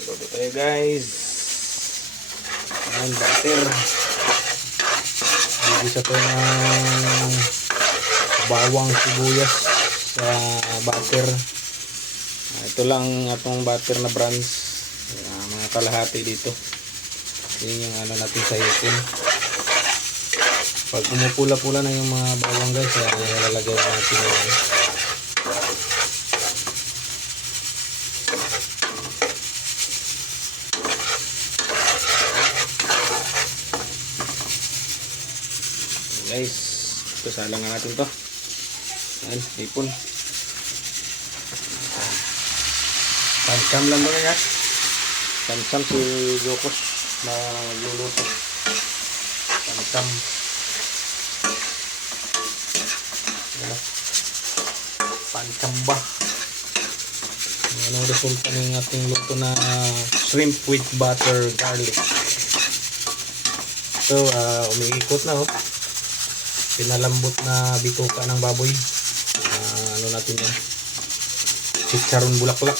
Luto tayo guys. Ayan, butter. Bigisa tayo ng bawang sibuyas sa butter. Ito lang atong butter na brands. Mga kalahati dito. Yun yung ano natin sa hipon. Pag umupula-pula na yung mga bawang guys, lalagay natin yun. Guys, ito salangan natin to. Ayan, hipon. Tansam lang doon guys. Tansam si Jokos na luluto. Tansam. Pansamba. Anong resulta ng ating luto na shrimp with butter garlic. So, umiikot na oh. Pinalambot na bituka ng baboy. Ano natin yan? Chicharon bulaklak.